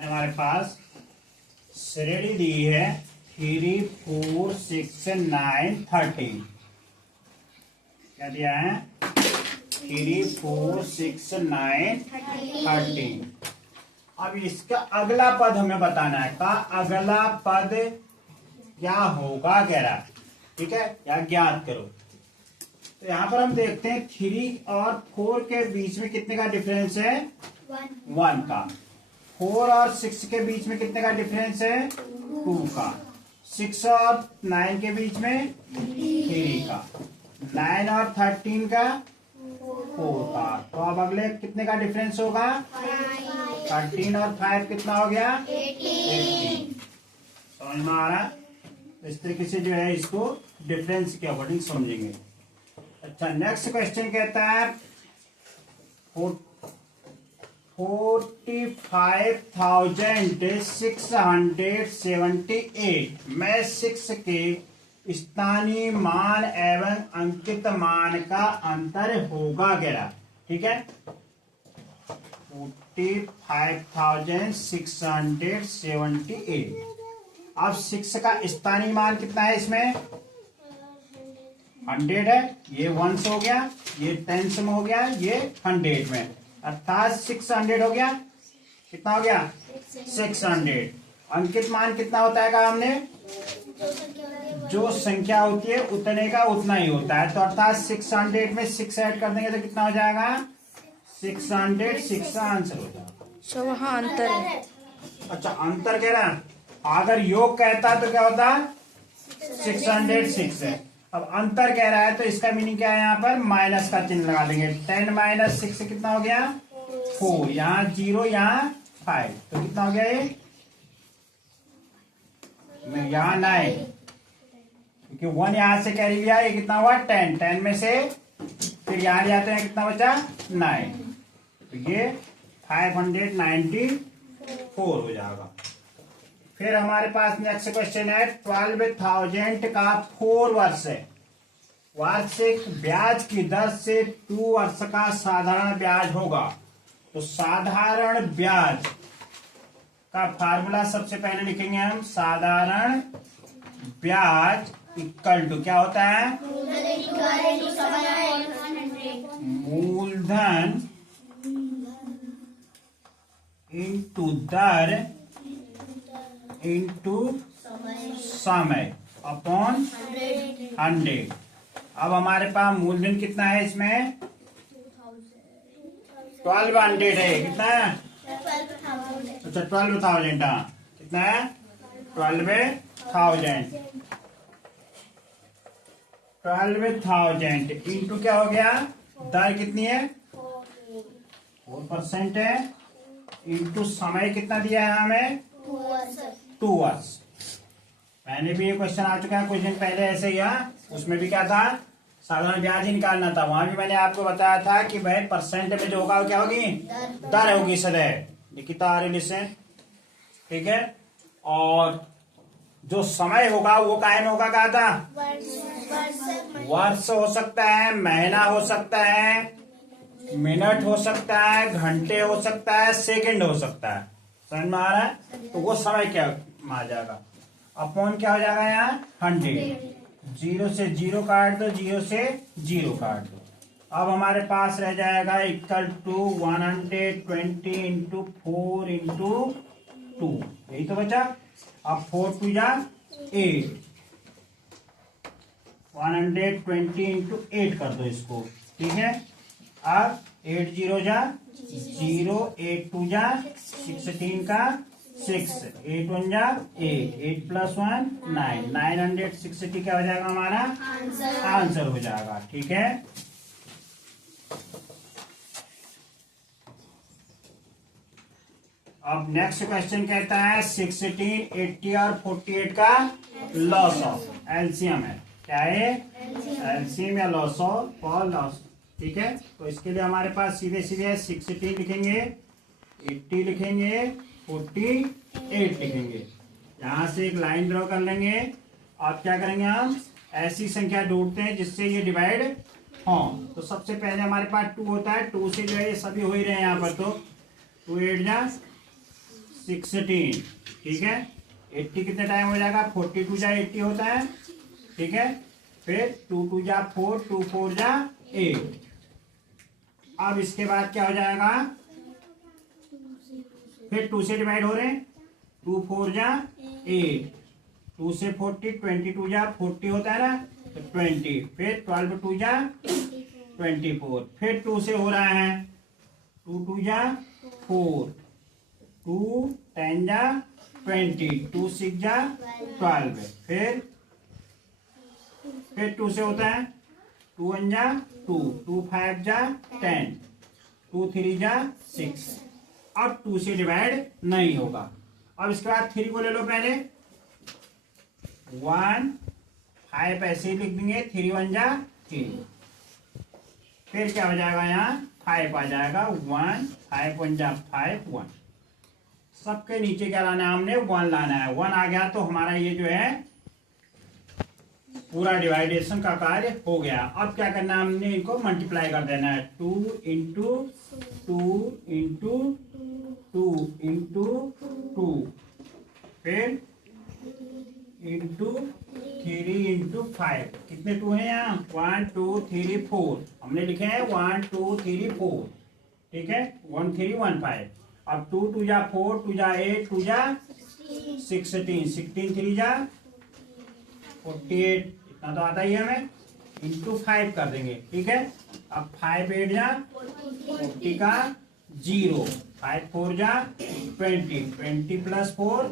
हमारे पास श्रेणी दी है 3, 4, 6, 9, 13। क्या दिया है? 3, 4, 6, 9, 13। अब इसका अगला पद हमें बताना है। का अगला पद क्या होगा कह रहा है, ठीक है, या ज्ञात करो। तो यहाँ पर हम देखते हैं 3 और 4 के बीच में कितने का डिफरेंस है? 1 का। 4 और 6 के बीच में कितने का डिफरेंस है? 2 का। 6 और 9 के बीच में 3 का। 9 और 13 का 4 का। तो अब अगले कितने का डिफरेंस होगा? 13 और 5 कितना हो गया? 18। समझ में आ रहा? इस तरीके से जो है इसको डिफरेंस के अकॉर्डिंग समझेंगे। अच्छा, नेक्स्ट क्वेश्चन कहता है 45,678 में 6 के स्थानीय मान एवं अंकित मान का अंतर होगा गिरा। ठीक है, 45,678। अब 6 का स्थानीय मान कितना है? इसमें 100 है। ये 1 हो गया, ये 10 में हो गया, ये 100 में, अर्थात 600 हो गया। कितना हो गया? 600। अंकित मान कितना होता है? कहा हमने जो संख्या होती है उतने का उतना ही होता है। तो अर्थात 600 में 6 ऐड कर देंगे तो कितना हो जाएगा? 600। 6 का आंसर हो जाएगा। सो वहाँ अंतर है। अच्छा, अंतर कह रहा है। अगर योग कहता तो क्या होता? 606 है। अब अंतर कह रहा है तो इसका मीनिंग क्या है? यहाँ पर माइनस का चिन्ह लगा देंगे। 10 - 6 कितना हो गया? 4। यहाँ 0, यहाँ 5, तो कितना हो गया ये? यहाँ 9, क्योंकि 1 यहाँ से कैरी लिया। ये कितना हुआ? 10। 10 में से फिर यहाँ ले आते हैं, कितना बचा? 9। तो ये 594 हो जाएगा। फिर हमारे पास नेक्स्ट क्वेश्चन है 12,000 का 4 वर्ष है। वार्षिक ब्याज की दर से 2 वर्ष का साधारण ब्याज होगा। तो साधारण ब्याज का फार्मूला सबसे पहले लिखेंगे हम। साधारण ब्याज इक्वल टू क्या होता है? मूलधन इंटू दर इंटू समय अपॉन 100। अब हमारे पास मूलधन कितना है? इसमें 1200 है। कितना है? अच्छा, 12,000। हाँ, कितना है? 12,000। 12,000 इंटू क्या हो गया? दर कितनी है? 4% है। इंटू समय कितना दिया है हमें? 2 वर्ष। पहले भी ये क्वेश्चन आ चुका है कुछ दिन पहले ऐसे ही। उसमें भी क्या था? साधारण ब्याज ही निकालना था। वहां भी मैंने आपको बताया था कि भाई परसेंट में जो होगा वो क्या होगी? दर होगी सदैव। लिखित आ रही लिसन, ठीक है। और जो समय होगा वो कायम होगा। कहा था वर्ष हो सकता है, महीना हो सकता है, मिनट हो सकता है, घंटे हो सकता है, सेकंड हो सकता है। समझ में आ रहा है? तो वो समय क्या आ जाएगा? अपॉन क्या हो जाएगा? यहाँ 100। 0 से 0 काट दो, 0 से 0 काट दो। अब हमारे पास रह जाएगा इक्वल टू 120 इंटू 4 इंटू 2। यही तो बचा। अब 4 2 जा 8। 120 इंटू 8 कर दो इसको, ठीक है। अब 8 0 जा 0, 8 2 जा 16 का 6, 8 1 जा 8, 8 + 1 9, 960 क्या हो जाएगा? हमारा आंसर हो जाएगा। ठीक है। अब नेक्स्ट क्वेश्चन कहता है 16, 80 और 48 का लॉस ऑफ एलसीएम है। क्या है? एलसीएम या लॉस ऑफ और लॉस। ठीक है, तो इसके लिए हमारे पास सीधे सीधे 16 लिखेंगे, 80 लिखेंगे, 48 लिखेंगे। यहां से एक लाइन ड्रॉ कर लेंगे। अब क्या करेंगे? हम ऐसी संख्या ढूंढते हैं जिससे ये डिवाइड हो। तो सबसे पहले हमारे पास 2 होता है। 2 से जो है ये सभी हो ही रहे हैं यहाँ पर। तो 2 8 जा 16, ठीक है। 80 कितने टाइम हो जाएगा, 42 जा 80 होता है, ठीक है। फिर 2 2 जा 4, 2 4 जा 8। अब इसके बाद क्या हो जाएगा, फिर 2 से डिवाइड हो रहे हैं, 2 4 जा 8, 2 से 40, 22 जा 40 होता है ना, तो 20, फिर 12 2 जा 24, फिर 2 से हो रहा है, 2 2 जा 4, 2 10 जा 20, 2 6 जा 12, फिर 2 से होता है, 2 1 जा 2, 2 5 जा 10, 2 3 जा 6। अब 2 से डिवाइड नहीं होगा। अब इसके बाद 3 को ले लो पहले, 1 5 ऐसे ही लिख देंगे, 3 1 जा 3, फिर क्या हो जाएगा, यहाँ 5 आ जाएगा, 1 5 1 जा 5 1। सबके नीचे क्या लाना है, हमने 1 लाना है। 1 आ गया तो हमारा ये जो है पूरा डिवाइडेशन का कार्य हो गया। अब क्या करना है, हमने इनको मल्टीप्लाई कर देना है, 2 इंटू 2 इंटू 2 इंटू 2, फिर इंटू 3 इंटू 5। कितने 2 हैं यहाँ, 1 2 3 4, हमने लिखे हैं 1 2 3 4, ठीक है, 1 3 1 5। अब 2 2 जा 4, 2 जा 8, 2 जा 16, 16 3 जा 48, इतना तो आता ही है हमें, इंटू 5 कर देंगे, ठीक है। अब 5 8 जा 40 का 0, 5 4 जा 20, 20 प्लस 4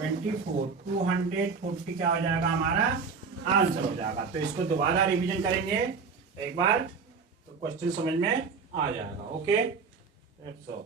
24, 240 क्या हो जाएगा, हमारा आंसर हो जाएगा। तो इसको दोबारा रिवीजन करेंगे एक बार तो क्वेश्चन समझ में आ जाएगा। Okay, that's all.